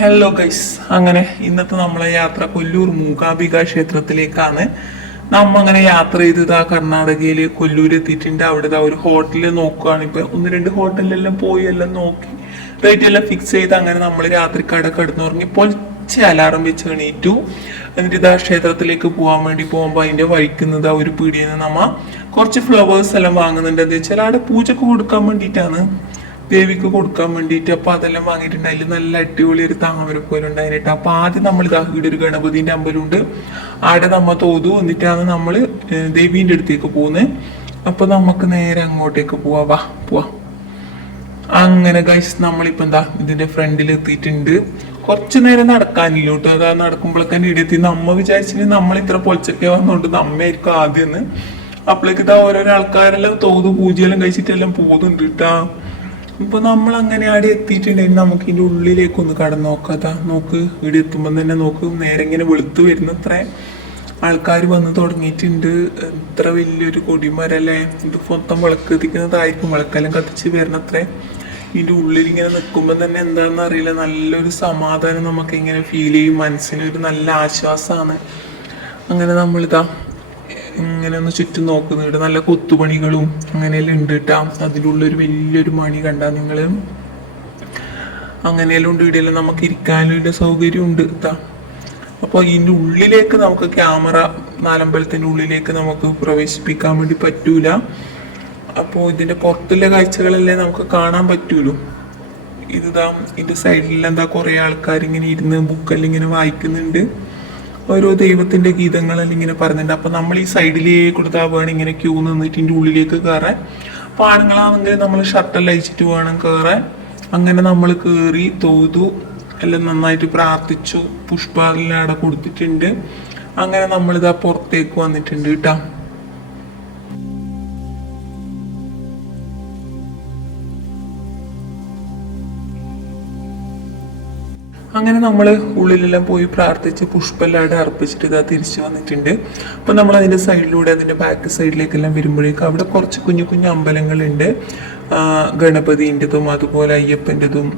Hello guys, അങ്ങനെ ഇന്നത്തെ നമ്മളെ യാത്ര കൊല്ലൂർ മൂകാംബിക ക്ഷേത്രത്തിലേക്കാണ്. അങ്ങനെ യാത്ര ചെയ്തത് കർണാടകയില് കൊല്ലൂർ എത്തിയിട്ടുണ്ട്. അവിടെ ഒരു ഹോട്ടലിൽ നോക്കുകയാണ്. ഇപ്പൊ ഒന്ന് രണ്ട് ഹോട്ടലിലെല്ലാം പോയി എല്ലാം നോക്കി റേറ്റ് എല്ലാം ഫിക്സ് ചെയ്ത് അങ്ങനെ നമ്മൾ രാത്രി കട കിടന്നുറങ്ങി പൊളിച്ച് അലാറം വെച്ച് എണീറ്റു. എന്നിട്ട് ക്ഷേത്രത്തിലേക്ക് പോകാൻ വേണ്ടി പോകുമ്പോൾ അതിന്റെ വഴിക്കുന്നത് ഒരു പീടിയിൽ നിന്ന് നമ്മ കുറച്ച് ഫ്ലവേഴ്സ് എല്ലാം വാങ്ങുന്നുണ്ട്. എന്താ വെച്ചാൽ അവിടെ പൂജക്ക് കൊടുക്കാൻ വേണ്ടിയിട്ടാണ്, ദേവിക്ക് കൊടുക്കാൻ വേണ്ടിയിട്ട്. അപ്പൊ അതെല്ലാം വാങ്ങിയിട്ടുണ്ട്. അതിൽ നല്ല അടിപൊളി ഒരു താമര പോലെ ഉണ്ടായിട്ട്. അപ്പൊ ആദ്യം നമ്മൾ ഇവിടെ ഒരു ഗണപതിന്റെ അമ്പലമുണ്ട്, അവിടെ നമ്മ തോതു. എന്നിട്ടാണ് നമ്മൾ ദേവീന്റെ അടുത്തേക്ക് പോകുന്നത്. അപ്പൊ നമുക്ക് നേരെ അങ്ങോട്ടേക്ക് പോവാ. അങ്ങനെ ഗൈസ്, നമ്മളിപ്പോ ഇതിന്റെ ഫ്രണ്ടിൽ എത്തിയിട്ടുണ്ട്. കുറച്ചു നേരം നടക്കാനില്ല കേട്ടോ. അതാ നടക്കുമ്പോഴൊക്കെ ഇടയെത്തി. നമ്മ വിചാരിച്ചിട്ട് നമ്മൾ ഇത്ര പൊളിച്ചൊക്കെ വന്നോണ്ട് നമ്മയായിരിക്കും ആദ്യം. അപ്പോഴേക്ക് ഓരോരോ ആൾക്കാരെല്ലാം തോതു പൂജയെല്ലാം കഴിച്ചിട്ടെല്ലാം പോകുന്നുണ്ട് കേട്ടാ. ഇപ്പൊ നമ്മൾ അങ്ങനെ അവിടെ എത്തിയിട്ടുണ്ടെങ്കിൽ നമുക്ക് ഇതിന്റെ ഉള്ളിലേക്ക് ഒന്ന് കടന്നു നോക്കാതാ. നോക്ക്, ഇവിടെ എത്തുമ്പോൾ തന്നെ നോക്ക്, നേരെ ഇങ്ങനെ വെളുത്ത് വരുന്ന അത്ര ആൾക്കാർ വന്ന് തുടങ്ങിയിട്ടുണ്ട്. എത്ര വലിയൊരു കൊടിമരല്ലേ ഇത്! മൊത്തം വിളക്ക് എത്തിക്കുന്നതായിരിക്കും. വിളക്കെല്ലാം കത്തിച്ച് വരുന്നത്ര. ഇതിന്റെ ഉള്ളിൽ ഇങ്ങനെ നിൽക്കുമ്പോൾ തന്നെ എന്താണെന്ന് അറിയില്ല, നല്ലൊരു സമാധാനം നമുക്ക് ഇങ്ങനെ ഫീൽ ചെയ്യും. മനസ്സിനൊരു നല്ല ആശ്വാസമാണ്. അങ്ങനെ നമ്മളിതാ ഇങ്ങനെ ഒന്ന് ചുറ്റും നോക്കുന്നുണ്ട്. നല്ല കൊത്തുപണികളും അങ്ങനെയെല്ലാം ഉണ്ട് കേട്ടാ. അതിലുള്ളൊരു വലിയൊരു മണി കണ്ടാ നിങ്ങള്. അങ്ങനെയെല്ലാം ഉണ്ട്. ഇവിടെയെല്ലാം നമുക്ക് ഇരിക്കാനുള്ള സൗകര്യം ഉണ്ട് കേട്ടാ. അപ്പോൾ ഇതിൻ്റെ ഉള്ളിലേക്ക് നമുക്ക് ക്യാമറ, നാലമ്പലത്തിൻ്റെ ഉള്ളിലേക്ക് നമുക്ക് പ്രവേശിപ്പിക്കാൻ വേണ്ടി പറ്റൂല. അപ്പോൾ ഇതിൻ്റെ പുറത്തുള്ള കാഴ്ചകളല്ലേ നമുക്ക് കാണാൻ പറ്റൂലോ. ഇതിന്റെ സൈഡിൽ കുറേ ആൾക്കാർ ഇങ്ങനെ ഇരുന്ന് ബുക്കെല്ലാം ഇങ്ങനെ വായിക്കുന്നുണ്ട്. ഓരോ ദൈവത്തിന്റെ ഗീതങ്ങളെല്ലാം ഇങ്ങനെ പറഞ്ഞിട്ടുണ്ട്. അപ്പൊ നമ്മൾ ഈ സൈഡിലേക്ക് കൊടുത്താൽ വേണം ഇങ്ങനെ ക്യൂ നിന്നിട്ട് ഇതിന്റെ ഉള്ളിലേക്ക് കയറാൻ. അപ്പൊ ആണുങ്ങളാണെങ്കിൽ നമ്മൾ ഷർട്ടെല്ലാം അയച്ചിട്ട് വേണം കയറാൻ. അങ്ങനെ നമ്മൾ കയറി തോതു, എല്ലാം നന്നായിട്ട് പ്രാർത്ഥിച്ചു. പുഷ്പാലെല്ലാം അവിടെ കൊടുത്തിട്ടുണ്ട്. അങ്ങനെ നമ്മളിതാ പുറത്തേക്ക് വന്നിട്ടുണ്ട് കേട്ടോ. അങ്ങനെ നമ്മൾ ഉള്ളിലെല്ലാം പോയി പ്രാർത്ഥിച്ച് പുഷ്പെല്ലാം അർപ്പിച്ചിട്ട് ഇതാ തിരിച്ചു വന്നിട്ടുണ്ട്. അപ്പം നമ്മൾ അതിൻ്റെ സൈഡിലൂടെ, അതിൻ്റെ ബാക്ക് സൈഡിലേക്കെല്ലാം വരുമ്പോഴേക്കും അവിടെ കുറച്ച് കുഞ്ഞു കുഞ്ഞു അമ്പലങ്ങളുണ്ട്. ഗണപതിൻ്റെതും അതുപോലെ അയ്യപ്പൻ്റെതും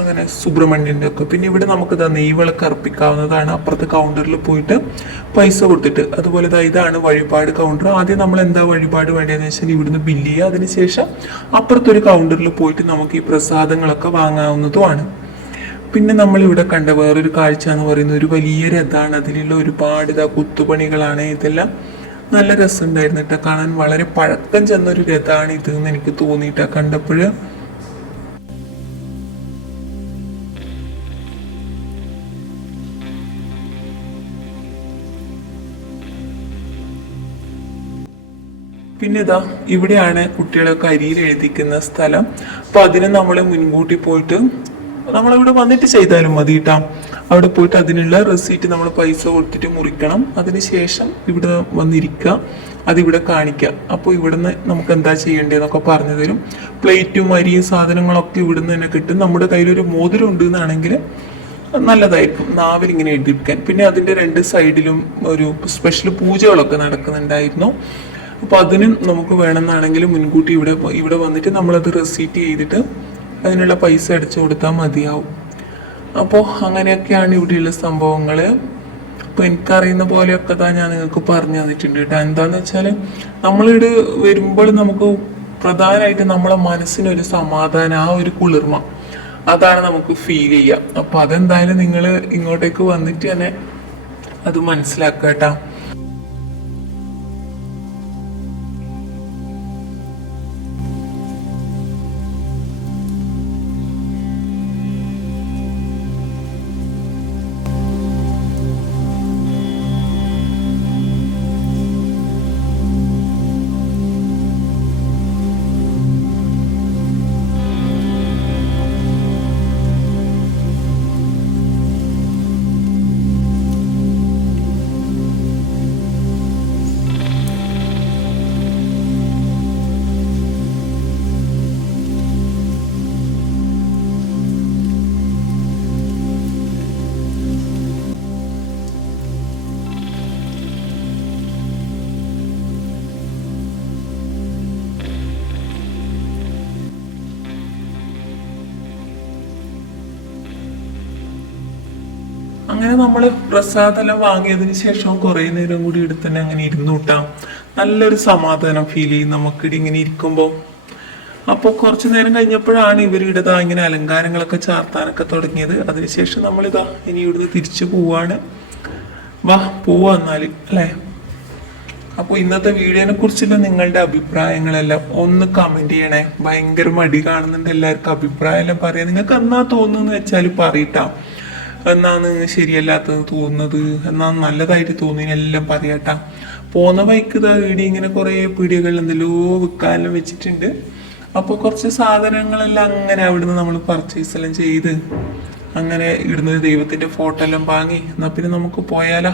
അങ്ങനെ സുബ്രഹ്മണ്യൻ്റെ ഒക്കെ. പിന്നെ ഇവിടെ നമുക്ക് നെയ്വിളക്ക് അർപ്പിക്കാവുന്നതാണ്. അപ്പുറത്തെ കൗണ്ടറിൽ പോയിട്ട് പൈസ കൊടുത്തിട്ട്. അതുപോലെ ഇതാണ് വഴിപാട് കൗണ്ടർ. ആദ്യം നമ്മൾ എന്താ വഴിപാട് വേണ്ടതെന്ന് വെച്ചാൽ ഇവിടുന്ന് ബില്ല് ചെയ്യുക. അതിനുശേഷം അപ്പുറത്തൊരു കൗണ്ടറിൽ പോയിട്ട് നമുക്ക് ഈ പ്രസാദങ്ങളൊക്കെ വാങ്ങാവുന്നതുമാണ്. പിന്നെ നമ്മൾ ഇവിടെ കണ്ട വേറൊരു കാഴ്ച എന്ന് പറയുന്നത് ഒരു വലിയ രഥമാണ്. അതിലുള്ള ഒരുപാട് കുത്തുപണികളാണ്. ഇതെല്ലാം നല്ല രസമുണ്ടായിരുന്നു കേട്ടോ കാണാൻ. വളരെ പഴക്കം ചെന്നൊരു രഥമാണ് ഇത് എന്ന് എനിക്ക് തോന്നിയിട്ടാ കണ്ടപ്പോൾ. പിന്നെ ഇവിടെയാണ് കുട്ടികളൊക്കെ അരിയിൽ എഴുതിക്കുന്ന സ്ഥലം. അപ്പൊ അതിന് നമ്മൾ മുൻകൂട്ടി പോയിട്ട് നമ്മളിവിടെ വന്നിട്ട് ചെയ്താലും മതി കേട്ടാ. അവിടെ പോയിട്ട് അതിനുള്ള റെസീറ്റ് നമ്മൾ പൈസ കൊടുത്തിട്ട് മുറിക്കണം. അതിനുശേഷം ഇവിടെ വന്നിരിക്കുക, അതിവിടെ കാണിക്കുക. അപ്പോൾ ഇവിടുന്ന് നമുക്ക് എന്താ ചെയ്യേണ്ടതെന്നൊക്കെ പറഞ്ഞു തരും. പ്ലേറ്റും അരിയും സാധനങ്ങളൊക്കെ ഇവിടുന്ന് തന്നെ കിട്ടും. നമ്മുടെ കയ്യിലൊരു മോതിരം ഉണ്ട് എന്നാണെങ്കിൽ നല്ലതായിരിക്കും, നാവിൽ ഇങ്ങനെ എഴുതിയിരിക്കാൻ. പിന്നെ അതിൻ്റെ രണ്ട് സൈഡിലും ഒരു സ്പെഷ്യൽ പൂജകളൊക്കെ നടക്കുന്നുണ്ടായിരുന്നു. അപ്പോൾ അതിനും നമുക്ക് വേണമെന്നാണെങ്കിൽ മുൻകൂട്ടി ഇവിടെ വന്നിട്ട് നമ്മളത് റെസീറ്റ് ചെയ്തിട്ട് അതിനുള്ള പൈസ അടിച്ചു കൊടുത്താൽ മതിയാവും. അപ്പോൾ അങ്ങനെയൊക്കെയാണ് ഇവിടെയുള്ള സംഭവങ്ങൾ. അപ്പോൾ എനിക്കറിയുന്ന പോലെയൊക്കെ ഞാൻ നിങ്ങൾക്ക് പറഞ്ഞു തന്നിട്ടുണ്ട് കേട്ടോ. എന്താന്ന് വെച്ചാൽ നമ്മളിവിടെ വരുമ്പോൾ നമുക്ക് പ്രധാനമായിട്ട് നമ്മളെ മനസ്സിനൊരു സമാധാനം, ആ ഒരു കുളിർമ, അതാണ് നമുക്ക് ഫീൽ ചെയ്യുക. അപ്പോൾ അതെന്തായാലും നിങ്ങൾ ഇങ്ങോട്ടേക്ക് വന്നിട്ട് തന്നെ അത് മനസ്സിലാക്കുക കേട്ടോ. അങ്ങനെ നമ്മൾ പ്രസാദെല്ലാം വാങ്ങിയതിന് ശേഷം കുറേ നേരം കൂടി ഇവിടെ തന്നെ അങ്ങനെ ഇരുന്നു കൂട്ടാം. നല്ലൊരു സമാധാനം ഫീൽ ചെയ്യും നമുക്കിടെ ഇങ്ങനെ ഇരിക്കുമ്പോൾ. അപ്പോൾ കുറച്ച് നേരം കഴിഞ്ഞപ്പോഴാണ് ഇവരിവിടെ ഇങ്ങനെ അലങ്കാരങ്ങളൊക്കെ ചാർത്താനൊക്കെ തുടങ്ങിയത്. അതിനുശേഷം നമ്മളിതാ ഇനി ഇവിടുന്ന് തിരിച്ചു പോവാണ്. വാ പോവാ എന്നാൽ അല്ലേ. അപ്പോൾ ഇന്നത്തെ വീഡിയോനെ കുറിച്ചുള്ള നിങ്ങളുടെ അഭിപ്രായങ്ങളെല്ലാം ഒന്ന് കമന്റ് ചെയ്യണേ. ഭയങ്കര മടി കാണുന്നുണ്ട് എല്ലാവർക്കും അഭിപ്രായം എല്ലാം പറയാം. നിങ്ങൾക്ക് എന്നാ തോന്നുന്നു വെച്ചാൽ പറയട്ടാ. എന്നാണ് ശരിയല്ലാത്തത് തോന്നുന്നത്, എന്നാ നല്ലതായിട്ട് തോന്നുന്നു എല്ലാം പറയാട്ടാ. പോന്ന വഴിക്ക് ഇതാ വീഡിയോ ഇങ്ങനെ കുറേ പീടികകൾ എന്തെല്ലോ വിൽക്കാനെല്ലാം വെച്ചിട്ടുണ്ട്. അപ്പോൾ കുറച്ച് സാധനങ്ങളെല്ലാം അങ്ങനെ അവിടുന്ന് നമ്മൾ പർച്ചേസ് എല്ലാം ചെയ്ത് അങ്ങനെ ഇടുന്ന ദൈവത്തിന്റെ ഫോട്ടോ എല്ലാം വാങ്ങി എന്നാ പിന്നെ നമുക്ക് പോയാലോ.